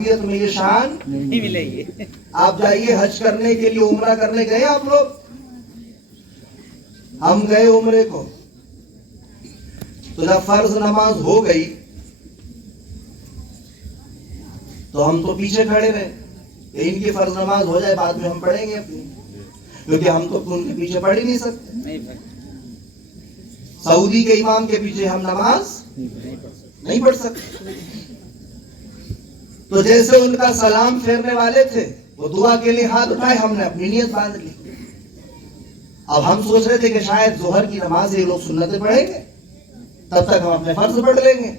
میں یہ شان نہیں ملے گی. آپ جائیے حج کرنے کے لیے، عمرہ کرنے گئے آپ لوگ؟ ہم گئے عمرے کو، تو جب فرض نماز ہو گئی تو ہم تو پیچھے کھڑے رہے کہ ان کی فرض نماز ہو جائے بعد میں ہم پڑھیں گے اپنی، کیونکہ ہم تو ان کے پیچھے پڑھ ہی نہیں سکتے. نہیں پڑھ. سعودی کے امام کے پیچھے ہم نماز نہیں پڑھ سکتے. تو جیسے ان کا سلام پھیرنے والے تھے، وہ دعا کے لیے ہاتھ اٹھائے، ہم نے اپنی نیت باندھ لی. اب ہم سوچ رہے تھے کہ شاید ظہر کی نماز یہ لوگ سنتیں پڑھیں گے، تب تک ہم اپنے فرض پڑھ لیں گے.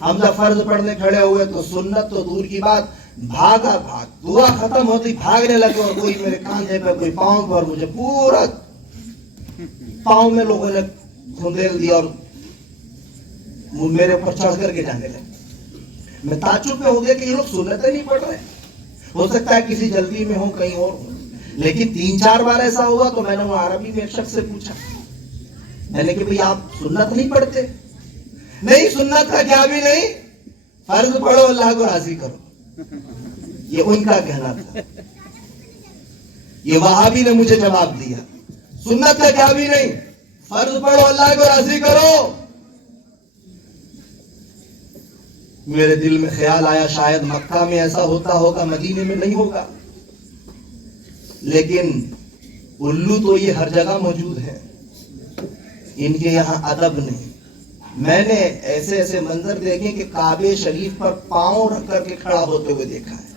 ہم جب فرض پڑھنے کھڑے ہوئے تو سنت تو دور کی بات، بھاگا دعا ختم ہوتی بھاگنے لگے، اور کوئی میرے کاندھے پہ، کوئی پاؤں پر، مجھے پورا پاؤں میں لوگوں نے کھندیل دیا اور میرے اوپر چڑھ کر کے جانے لگے. میں تعجب میں ہو گیا کہ یہ لوگ سنتیں نہیں پڑھ رہے. ہو سکتا ہے کسی جلدی میں ہو، کہیں اور ہو، لیکن 3-4 بار ایسا ہوا تو میں نے وہ عربی میں ایک شخص سے پوچھا، میں نے کہ بھئی آپ سنت نہیں پڑھتے؟ نہیں، سنت کا کیا بھی نہیں، فرض پڑھو اللہ کو راضی کرو. یہ ان کا کہنا تھا. یہ وہابی نے مجھے جواب دیا، سنت کا کیا بھی نہیں، فرض پڑھو اللہ کو راضی کرو. میرے دل میں خیال آیا شاید مکہ میں ایسا ہوتا ہوگا، مدینے میں نہیں ہوگا، لیکن الو تو یہ ہر جگہ موجود ہے. ان کے یہاں ادب نہیں. میں نے ایسے ایسے منظر دیکھے کہ کعبے شریف پر پاؤں رکھ کر کے کھڑا ہوتے ہوئے دیکھا ہے.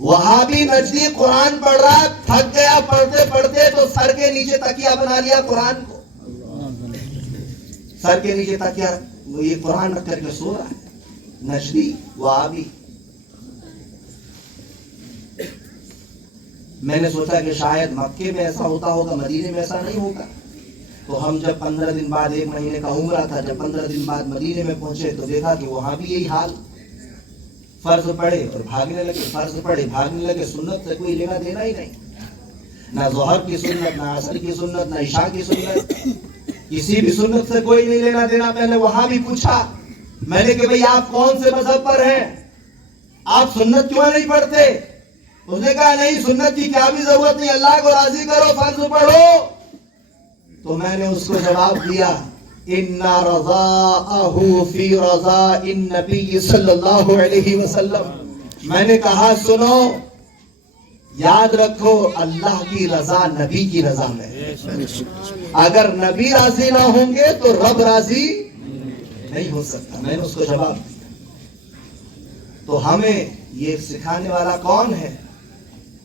وہاں بھی نزدیک قرآن پڑھ رہا، تھک گیا پڑھتے پڑھتے تو سر کے نیچے تکیہ بنا لیا قرآن کو، سر کے نیچے تکیہ یہ قرآن رکھ کر کے سو رہا ہے. نجدی وہابی. میں نے سوچا کہ شاید مکے میں ایسا ہوتا ہوگا، مدینے میں ایسا نہیں ہوگا. تو ہم جب 15 دن بعد، 1 مہینے کا عمرہ تھا، جب 15 دن بعد مدینے میں پہنچے تو دیکھا کہ وہاں بھی یہی حال. فرض پڑھے اور بھاگنے لگے، فرض پڑھے بھاگنے لگے. سنت سے کوئی لینا دینا ہی نہیں، نہ ظہر کی سنت، نہ عصر کی سنت، نہ عشاء کی سنت، کسی بھی سنت سے کوئی نہیں لینا دینا. میں نے وہاں بھی پوچھا، میں نے کہ بھئی آپ کون سے مذہب پر ہیں، آپ سنت کیوں نہیں پڑھتے؟ اس نے کہا نہیں، سنت کی کیا بھی ضرورت نہیں، اللہ کو راضی کرو، فرض پڑھو. تو میں نے اس کو جواب دیا، ان رضاءہ فی رضاء النبی صلی اللہ علیہ وسلم. میں نے کہا سنو، یاد رکھو اللہ کی رضا نبی کی رضا میں. اگر نبی راضی نہ ہوں گے تو رب راضی نہیں ہو سکتا. میں نے اس کو جواب دیا. تو ہمیں یہ سکھانے والا کون ہے؟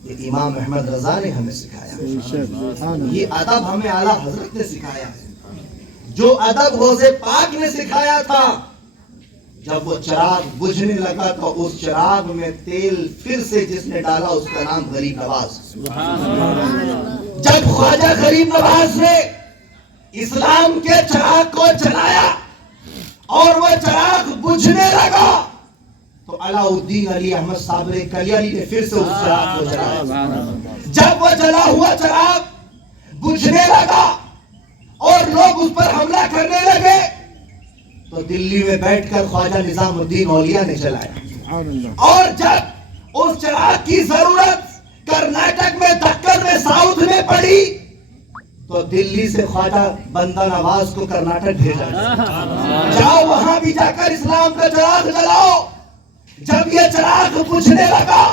یہ امام احمد رضا نے ہمیں سکھایا. یہ ادب ہمیں اعلیٰ حضرت نے سکھایا ہے. جو ادب غوث پاک نے سکھایا تھا، جب وہ چراغ بجھنے لگا تو اس چراغ میں تیل پھر سے جس نے ڈالا اس کا نام غریب نواز. جب خواجہ غریب نواز نے اسلام کے چراغ کو جلایا اور وہ چراغ بجھنے لگا تو علاء الدین علی احمد صابر کلیانی نے پھر سے اس چراغ کو جلایا. جب وہ جلا ہوا چراغ بجھنے لگا اور لوگ اس پر حملہ کرنے لگے تو دلی میں بیٹھ کر خواجہ نظام الدین اولیاء نے چلایا. اور جب اس چراغ کی ضرورت کرناٹک میں، دکن میں، ساؤتھ میں پڑی تو دلی سے خواجہ بندہ نواز کو کرناٹک بھیجا. جاؤ وہاں بھی جا کر اسلام کا چراغ جلاؤ. جب یہ چراغ بجھنے لگا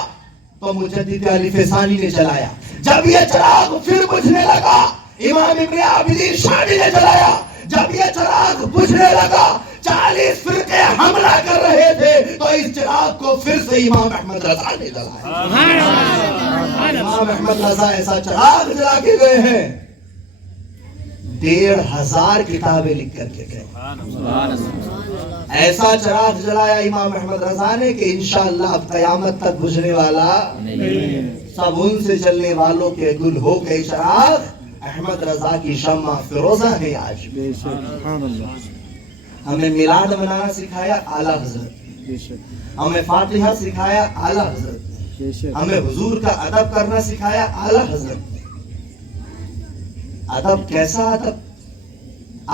تو مجدد علی فیضانی نے جلایا. جب یہ چراغ پھر بجھنے لگا امام ابن عابدین شامی نے جلایا. جب یہ چراغ بجھنے لگا 40 فرقے حملہ کر رہے تھے تو اس چراغ کو پھر سے امام احمد رضا نے جلایا. امام احمد رضا ایسا چراغ جلا کے گئے ہیں، 1,500 کتابیں لکھ کر کے گئے. ایسا چراغ جلایا امام احمد رضا نے کہ انشاءاللہ اب قیامت تک بجھنے والا سب ان سے چلنے والوں کے گل ہو گئے چراغ. احمد رضا کی شمع فروزہ ہے آج. ہمیں میلاد منانا سکھایا اعلیٰ حضرت، ہمیں فاتحہ سکھایا اعلیٰ حضرت، ہمیں حضور کا ادب کرنا سکھایا اعلیٰ حضرت. ادب کیسا ادب؟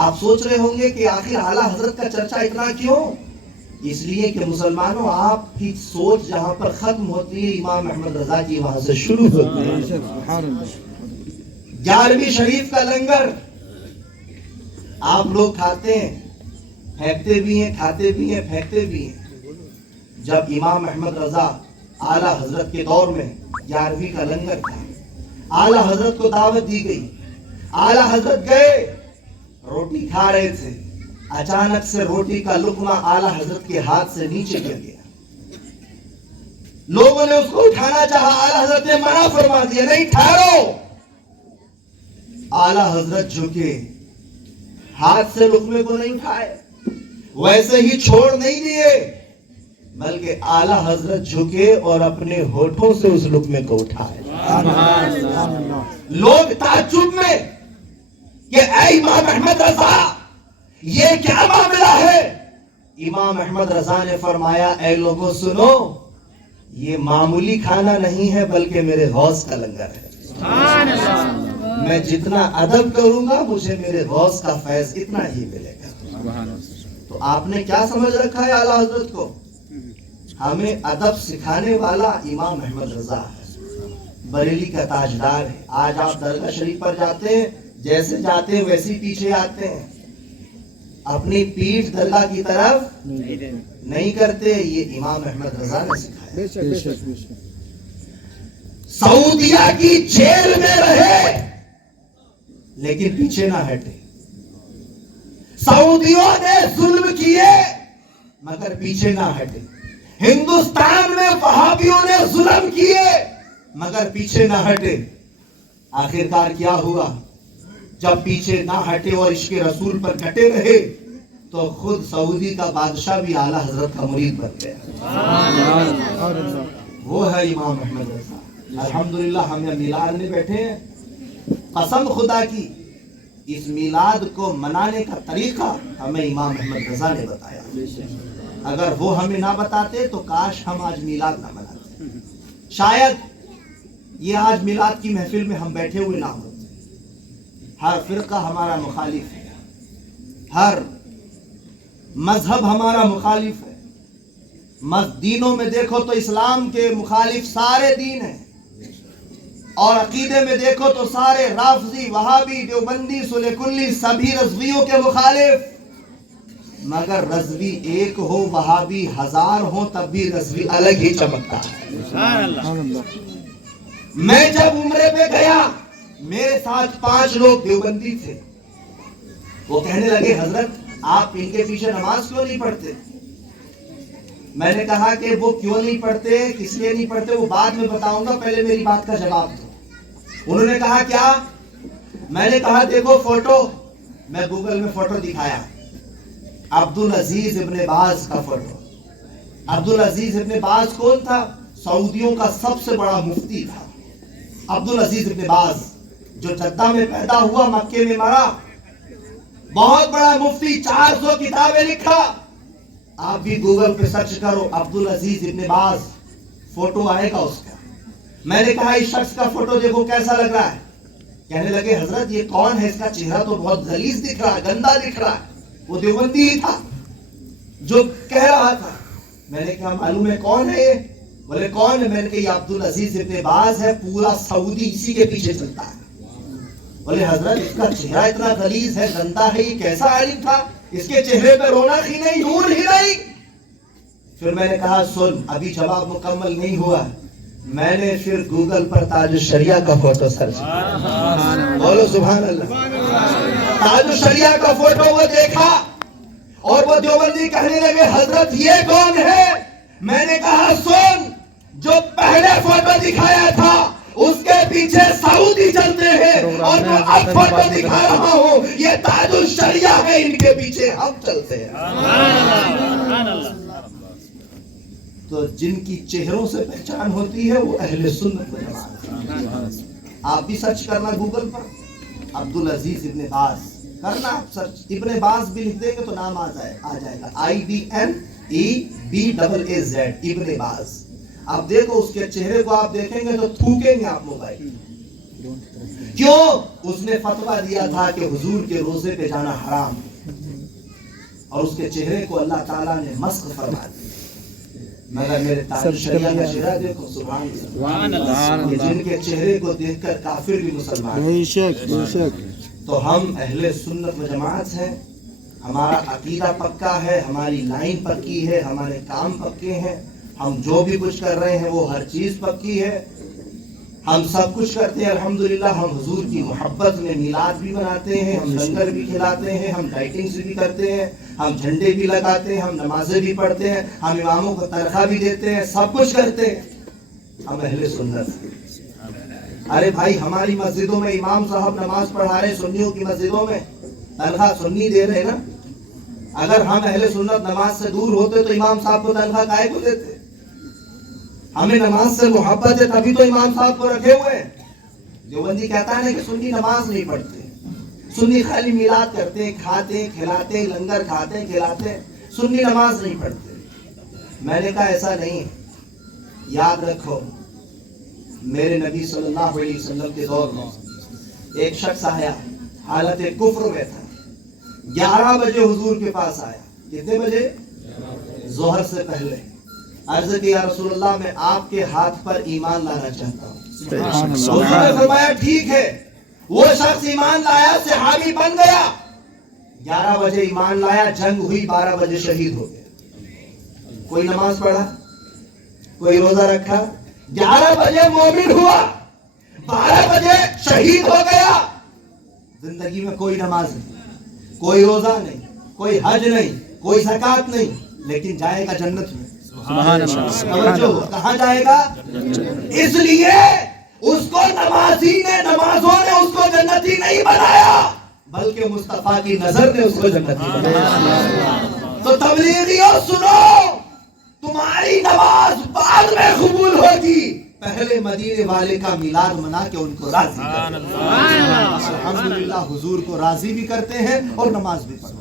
آپ سوچ رہے ہوں گے کہ آخر اعلیٰ حضرت کا چرچا اتنا کیوں؟ اس لیے کہ مسلمانوں آپ کی سوچ جہاں پر ختم ہوتی ہے امام احمد رضا کی وہاں سے شروع ہوتی ہے. 11ویں شریف کا لنگر آپ لوگ کھاتے ہیں, پھینکتے بھی ہیں, کھاتے بھی ہیں, پھینکتے بھی ہیں. جب امام احمد رضا اعلیٰ حضرت کے دور میں 11ویں کا لنگر تھا, اعلیٰ حضرت کو دعوت دی گئی, اعلیٰ حضرت گئے, روٹی کھا رہے تھے, اچانک سے روٹی کا لقمہ اعلیٰ حضرت کے ہاتھ سے نیچے گر گیا. لوگوں نے اس کو اٹھانا چاہا, اعلیٰ حضرت نے منع فرما دیا, نہیں ٹھہرو. اعلیٰ حضرت جھکے, ہاتھ سے لقمے کو نہیں اٹھائے, ویسے ہی چھوڑ نہیں دیے, بلکہ اعلیٰ حضرت جھکے اور اپنے ہونٹوں سے اس لقمے کو اٹھائے. لوگ تعجب میں کہ اے امام احمد رضا یہ کیا معاملہ ہے. امام احمد رضا نے فرمایا اے لوگوں سنو, یہ معمولی کھانا نہیں ہے بلکہ میرے غوث کا لنگر ہے. میں جتنا ادب کروں گا مجھے میرے غوث کا فیض اتنا ہی ملے گا. تو آپ نے کیا سمجھ رکھا ہے اعلیٰ حضرت کو؟ ہمیں ادب سکھانے والا امام احمد رضا ہے, بریلی کا تاجدار ہے. آج آپ درگاہ شریف پر جاتے ہیں, جیسے جاتے ہیں ویسے پیچھے آتے ہیں, اپنی پیٹھ درگاہ کی طرف نہیں کرتے. یہ امام احمد رضا نے سکھایا. سعودیہ کی جیل میں رہے لیکن پیچھے نہ ہٹے. سعودیوں نے ظلم کیے مگر پیچھے نہ ہٹے. ہندوستان میں وہابیوں نے ظلم کیے مگر پیچھے نہ ہٹے. آخرکار کیا ہوا؟ جب پیچھے نہ ہٹے اور عشق رسول پر ڈٹے رہے تو خود سعودی کا بادشاہ بھی اعلیٰ حضرت کا مرید بن گیا. وہ ہے امام احمد رضا. الحمدللہ ہم یہاں میلاد میں بیٹھے ہیں. قسم خدا کی اس میلاد کو منانے کا طریقہ ہمیں امام احمد رضا نے بتایا. اگر وہ ہمیں نہ بتاتے تو کاش ہم آج میلاد نہ مناتے. شاید یہ آج میلاد کی محفل میں ہم بیٹھے ہوئے نہ ہوتے. ہر فرقہ ہمارا مخالف ہے, ہر مذہب ہمارا مخالف ہے. دینوں میں دیکھو تو اسلام کے مخالف سارے دین ہیں, اور عقیدے میں دیکھو تو سارے رافضی, وہابی, دیوبندی, سلہ کلی سبھی رضویوں کے مخالف. مگر رضوی ایک ہو, وہابی 1000 ہو, تب بھی رضوی الگ ہی چمکتا ہے. میں جب عمرے پہ گیا میرے ساتھ 5 لوگ دیوبندی تھے. وہ کہنے لگے حضرت آپ ان کے پیچھے نماز کیوں نہیں پڑھتے؟ میں نے کہا کہ وہ کیوں نہیں پڑھتے, کس لیے نہیں پڑھتے, وہ بعد میں بتاؤں گا, پہلے میری بات کا جواب دو. انہوں نے کہا کیا؟ میں نے کہا دیکھو فوٹو. میں گوگل میں فوٹو دکھایا, عبدالعزیز ابن باز کا فوٹو. عبدالعزیز ابن باز کون تھا؟ سعودیوں کا سب سے بڑا مفتی تھا عبدالعزیز ابن باز, جو جدہ میں پیدا ہوا, مکے میں مرا. بہت بڑا مفتی, 400 کتابیں لکھا. آپ بھی گوگل پہ سرچ کرو عبدالعزیز ابن باز, فوٹو آئے گا اس کا. میں نے کہا اس شخص کا فوٹو دیکھو کیسا لگ رہا ہے. کہنے لگے حضرت یہ کون ہے, اس کا چہرہ تو بہت غلیظ دکھ رہا ہے, گندا دکھ رہا ہے. وہ دیوبندی ہی تھا جو کہہ رہا تھا. میں نے کہا معلوم ہے کون ہے یہ؟ بولے کون ہے؟ میں نے کہا یہ عبدالعزیز ابن باز ہے, پورا سعودی اسی کے پیچھے چلتا ہے. بولے حضرت اس کا چہرہ اتنا غلیظ ہے, گندا ہے, یہ کیسا عالم تھا, اس کے چہرے پہ رونق ہی نہیں, نور ہی نہیں. پھر میں نے کہا سن, ابھی جواب مکمل نہیں ہوا. میں نے پھر گوگل پر تاج الشریعہ کا فوٹو سرچ کیا. بولو سبحان اللہ. تاج الشریعہ کا فوٹو وہ دیکھا اور وہ دیوبندی کہنے لگے حضرت یہ کون ہے؟ میں نے کہا سن, جو پہلے فوٹو دکھایا تھا اس کے پیچھے سعودی چلتے ہیں, اور جو اب فوٹو دکھا رہا ہوں یہ تاج الشریعہ ہے, ان کے پیچھے ہم چلتے ہیں. تو جن کی چہروں سے پہچان ہوتی ہے وہ اہل سنت و جماعت. آپ بھی سرچ کرنا گوگل پر, عبدالعزیز ابن باز کرنا آپ سرچ. ابن باز بھی لکھ دیں گے تو نام آ جائے گا, IBNEBAAZ, ابن باز. آپ دیکھو اس کے چہرے کو, آپ دیکھیں گے تو تھوکیں گے آپ موبائل. کیوں؟ اس نے فتویٰ دیا تھا کہ حضور کے روزے پہ جانا حرام ہے, اور اس کے چہرے کو اللہ تعالیٰ نے مسخ فرما دیا. مگر میرے تاج الشریعہ کا چہرہ دیکھو، سبحان اللہ، جن کے چہرے کو دیکھ کر کافر بھی مسلمان. بے شک بے شک. تو ہم اہل سنت و جماعت ہیں، ہمارا عقیدہ پکا ہے، ہماری لائن پکی ہے، ہمارے کام پکے ہیں، ہم جو بھی کچھ کر رہے ہیں وہ ہر چیز پکی ہے. ہم سب کچھ کرتے ہیں الحمدللہ. ہم حضور کی محبت میں میلاد بھی مناتے ہیں، ہم لنگر بھی کھلاتے ہیں، ہم ڈائٹنگز بھی کرتے ہیں، ہم جھنڈے بھی لگاتے ہیں، ہم نمازیں بھی پڑھتے ہیں، ہم اماموں کو تنخواہ بھی دیتے ہیں، سب کچھ کرتے ہیں. ہم اہل سنت ہیں. ارے بھائی، ہماری مسجدوں میں امام صاحب نماز پڑھا رہے ہیں، سنیوں کی مسجدوں میں تنخواہ سنی دے رہے نا. اگر ہم اہل سنت نماز سے دور ہوتے تو امام صاحب کو تنخواہ کائے کو دیتے؟ ہمیں نماز سے محبت ہے تبھی تو امام صاحب کو رکھے ہوئے ہیں. دیوبندی کہتا ہے کہ سنی نماز نہیں پڑھتے، سنی خالی میلاد کرتے ہیں، کھاتے ہیں، کھلاتے ہیں، لنگر کھاتے ہیں، کھلاتے ہیں، سنی نماز نہیں پڑھتے. میں نے کہا ایسا نہیں ہے. یاد رکھو، میرے نبی صلی اللہ علیہ وسلم کے دور میں ایک شخص آیا، حالت کفر میں تھا. 11 بجے حضور کے پاس آیا. کتنے بجے؟ ظہر سے پہلے. عرض کی یا رسول اللہ، میں آپ کے ہاتھ پر ایمان لانا چاہتا ہوں. حضور نے فرمایا ٹھیک ہے. وہ شخص ایمان لایا، صحابی بن گیا. 11 بجے ایمان لایا، جنگ ہوئی، 12 بجے شہید ہو گیا. کوئی نماز پڑھا، کوئی روزہ رکھا. 11 بجے مومن ہوا، 12 بجے شہید ہو گیا. زندگی میں کوئی نماز نہیں، کوئی روزہ نہیں، کوئی حج نہیں، کوئی زکات نہیں، لیکن جائے گا جنت میں. کہاں جائے گا؟ اس لیے اس کو نمازی نے، نمازوں نے اس کو جنتی نہیں بنایا، بلکہ مصطفیٰ کی نظر نے اس کو جنتی بنایا. تو تبلیغیوں سنو، تمہاری نماز بعد میں قبول ہوگی، پہلے مدینے والے کا میلاد منا کے ان کو راضی کرو. الحمدللہ حضور کو راضی بھی کرتے ہیں اور نماز بھی پڑھو.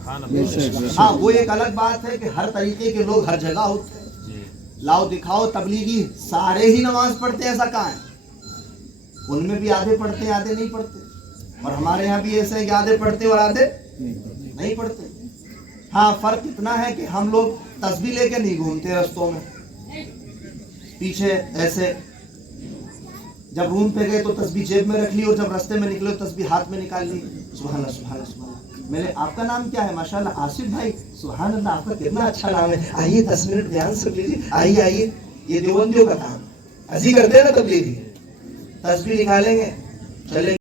ہاں، وہ ایک الگ بات ہے کہ ہر طریقے کے لوگ ہر جگہ ہوتے ہیں. لاؤ دکھاؤ تبلیغی سارے ہی نماز پڑھتے ہیں، ایسا کہاں ہے؟ ان میں بھی آدھے پڑھتے ہیں، آدھے نہیں پڑھتے. اور ہمارے یہاں بھی ایسے ہیں کہ آدھے پڑھتے اور آدھے نہیں پڑھتے. ہاں، فرق اتنا ہے کہ ہم لوگ تسبیح لے کے نہیں گھومتے رستوں میں، پیچھے ایسے جب روم پہ گئے تو تسبیح جیب میں رکھ لی، اور جب رستے میں نکلے تو تسبیح ہاتھ میں نکال لی. سبحان اللہ سبحان اللہ سبحان اللہ. میں نے آپ کا نام کیا ہے؟ ماشاءاللہ آصف بھائی. سبحان اللہ، آپ کا کتنا اچھا نام ہے. آئیے 10 منٹ دھیان سے لیجیے، آئیے آئیے. یہ دیوبندیوں کا کام ایسے ہی کرتے ہیں نا تبلیغی. تسبیح نکالیں گے، چلیں